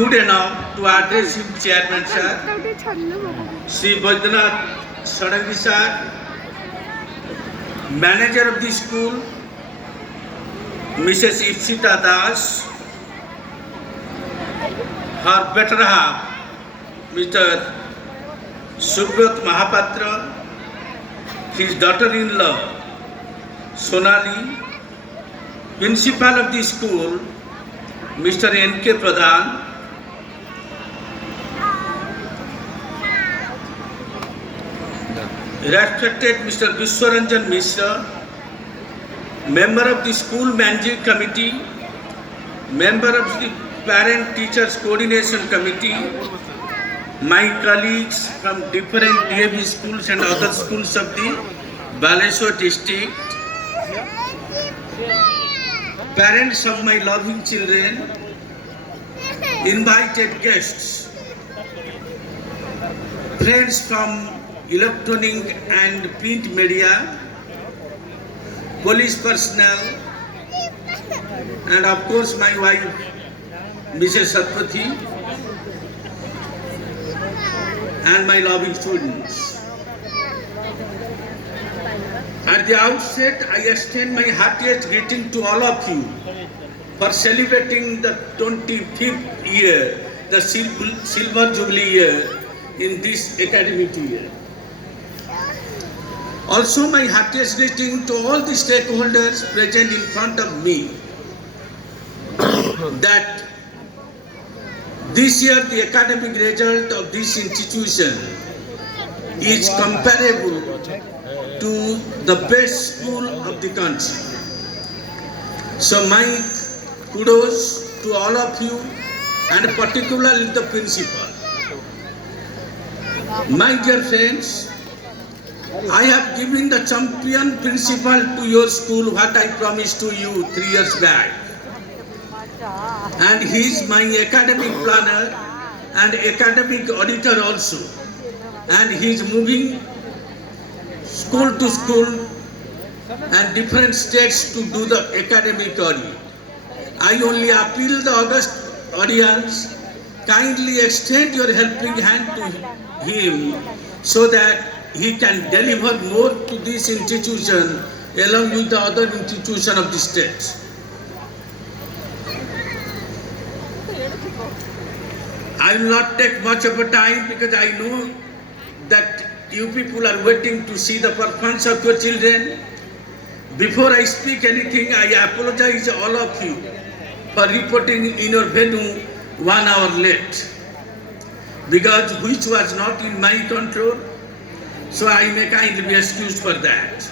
good enough to address him, Chairman sir, Sri Baidyanath Sadangi sir, Manager of the school, Mrs. Ipsita Das, her better half, Mr. Subrat Mahapatra, his daughter-in-law, Sonali, Principal of the school, Mr. N.K. Pradhan, respected Mr. Vishwaranjan Mishra, member of the school managing committee, member of the parent teachers coordination committee, my colleagues from different DAV schools and other schools of the Balasore district, parents of my loving children, invited guests, friends from electronic and print media, police personnel, and of course my wife, Mrs. Satpathy, and my loving students. At the outset, I extend my heartiest greeting to all of you for celebrating the 25th year, the Silver Jubilee year in this academic year. Also, my heartiest greeting to all the stakeholders present in front of me that this year the academic result of this institution is comparable to the best school of the country. So my kudos to all of you and particularly the principal. My dear friends, I have given the champion principal to your school what I promised to you 3 years back. And he is my academic planner and academic auditor also. And he is moving school to school and different states to do the academic audit. I only appeal the august audience, kindly extend your helping hand to him so that he can deliver more to this institution along with the other institution of the state. I will not take much of a time because I know that you people are waiting to see the performance of your children. Before I speak anything, I apologize all of you for reporting in your venue 1 hour late, because which was not in my control, so I may kindly be excused for that.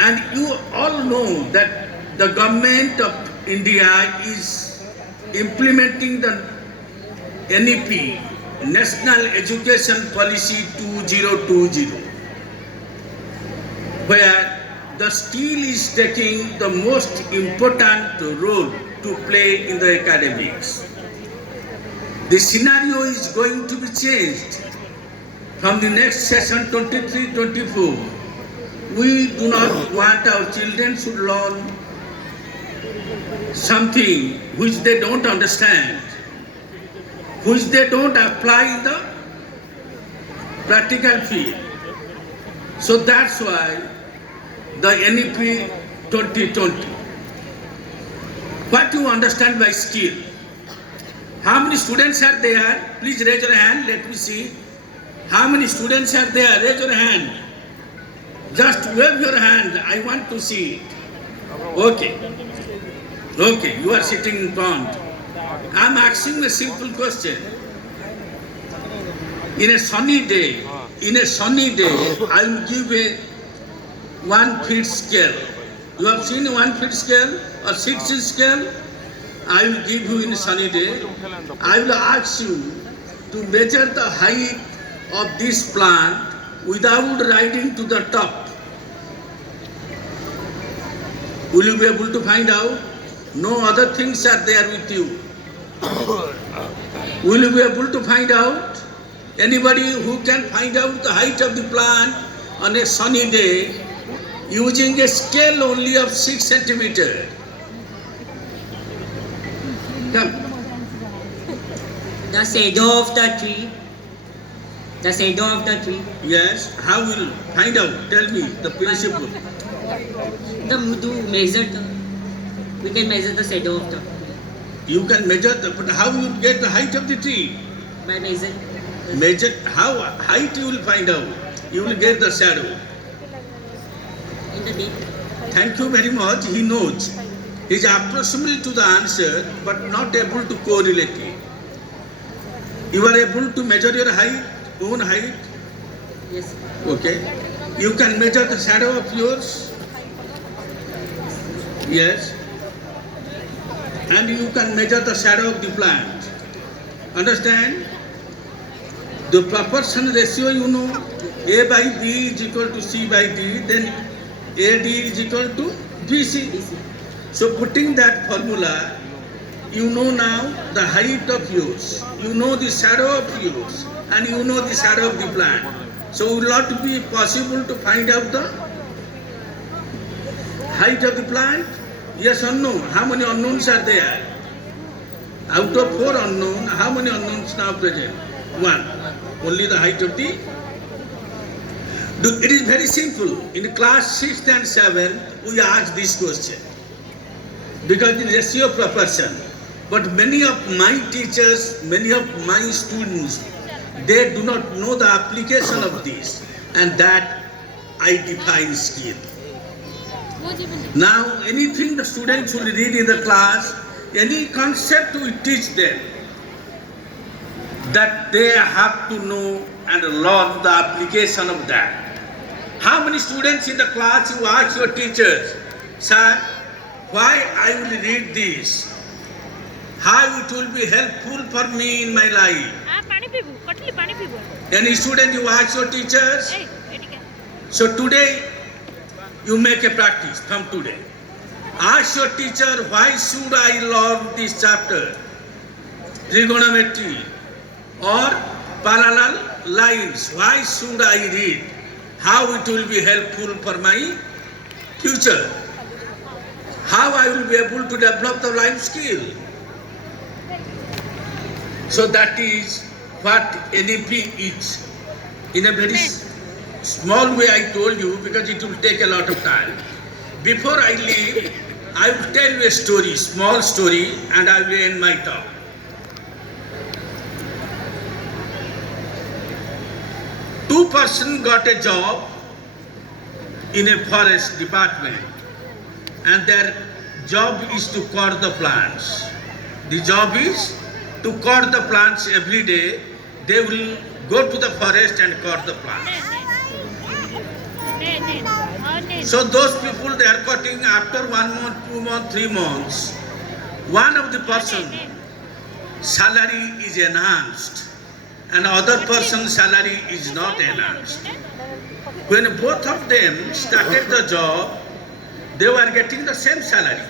And you all know that the government of India is implementing the NEP, National Education Policy 2020, where the steel is taking the most important role to play in the academics. The scenario is going to be changed from the next session 23-24. We do not want our children to learn something which they don't understand, which they don't apply in the practical field. So that's why the NEP 2020. What do you understand by skill? How many students are there? Please raise your hand, let me see. How many students are there? Raise your hand. Just wave your hand, I want to see it. Okay. Okay, you are sitting in front. I am asking a simple question. In a sunny day, I will give a 1 feet scale. You have seen a 1 feet scale or 6 inch scale? I will give you in a sunny day. I will ask you to measure the height of this plant without riding to the top. Will you be able to find out? No other things are there with you. Will you be able to find out? Anybody who can find out the height of the plant on a sunny day using a scale only of 6 centimeters? Come. The shadow of the tree. The shadow of the tree. Yes. How will find out? Tell me the principle. We can measure the shadow of the You can measure but how you get the height of the tree? by measuring Measure how height you will find out. You will get the shadow. in the day. Thank you very much. He knows. He is approximate to the answer, but not able to correlate it. You are able to measure your height, own height. Yes. Okay. You can measure the shadow of yours. Yes. And you can measure the shadow of the plant. Understand? The proportion ratio you know, A by B is equal to C by D, then AD is equal to BC. So putting that formula, you know now the height of yours, you know the shadow of yours, and you know the shadow of the plant. So will not be possible to find out the height of the plant? Yes or no? How many unknowns are there? Out of 4 unknown, how many unknowns now present? 1. Only the height of the... It is very simple. In class 6th and 7th, we ask this question. Because the ratio proportion. But many of my teachers, many of my students, they do not know the application of this. And that I define skill. Now, anything the students will read in the class, any concept we teach them, that they have to know and learn the application of that. How many students in the class you ask your teachers, sir, why I will read this? How it will be helpful for me in my life? Any student you ask your teachers? So today, you make a practice from today. Ask your teacher, why should I learn this chapter? Trigonometry or parallel lines. Why should I read? How it will be helpful for my future? How I will be able to develop the life skill? So that is what NEP is. In a very small way I told you because it will take a lot of time. Before I leave, I will tell you a story, small story, and I will end my talk. Two persons got a job in a forest department, and their job is to cut the plants. The job is to cut the plants every day. They will go to the forest and cut the plants. So those people, they are cutting after 1 month, 2 months, 3 months. One of the person salary is enhanced and other person's salary is not enhanced. When both of them started the job, they were getting the same salary.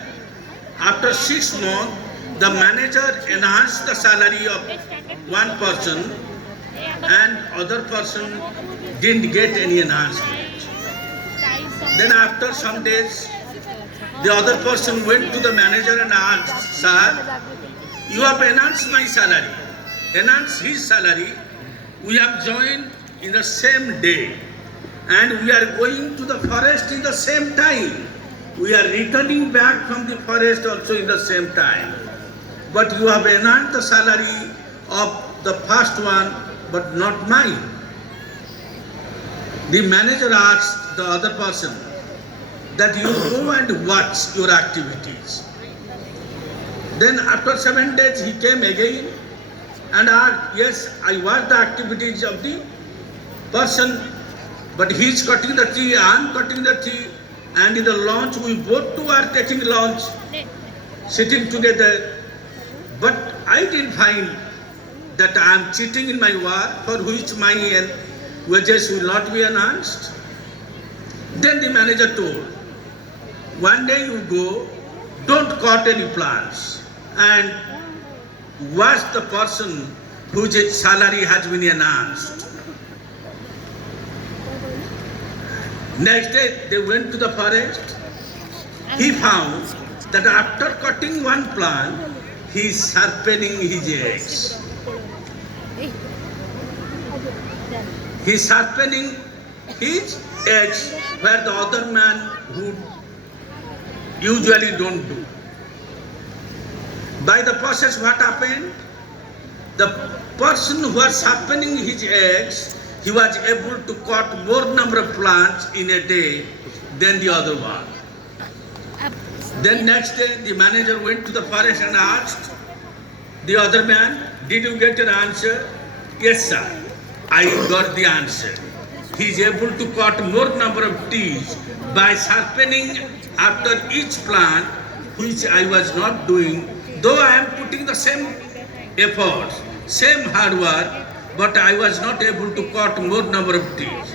After 6 months, the manager enhanced the salary of one person and other person didn't get any enhancement. Then after some days, the other person went to the manager and asked, sir, you have enhanced my salary, enhanced his salary. We have joined in the same day and we are going to the forest in the same time. We are returning back from the forest also in the same time. But you have enhanced the salary of the first one, but not mine. The manager asked the other person that you go and watch your activities. Then after 7 days he came again and asked, yes, I watched the activities of the person, but he is cutting the tree, I am cutting the tree, and in the lunch we both two are taking lunch, sitting together. But I didn't find that I am cheating in my work for which my wages will not be enhanced. Then the manager told, one day you go, don't cut any plants and watch the person whose salary has been enhanced. Next day they went to the forest. He found that after cutting one plant, he is sharpening his axe. He is sharpening his axe where the other man would usually don't do. By the process, what happened? The person who was sharpening his axe, he was able to cut more number of plants in a day than the other one. Then next day, the manager went to the forest and asked the other man, "Did you get your answer?" "Yes, sir, I got the answer. He is able to cut more number of trees by sharpening after each plant, which I was not doing, though I am putting the same effort, same hard work, but I was not able to cut more number of trees."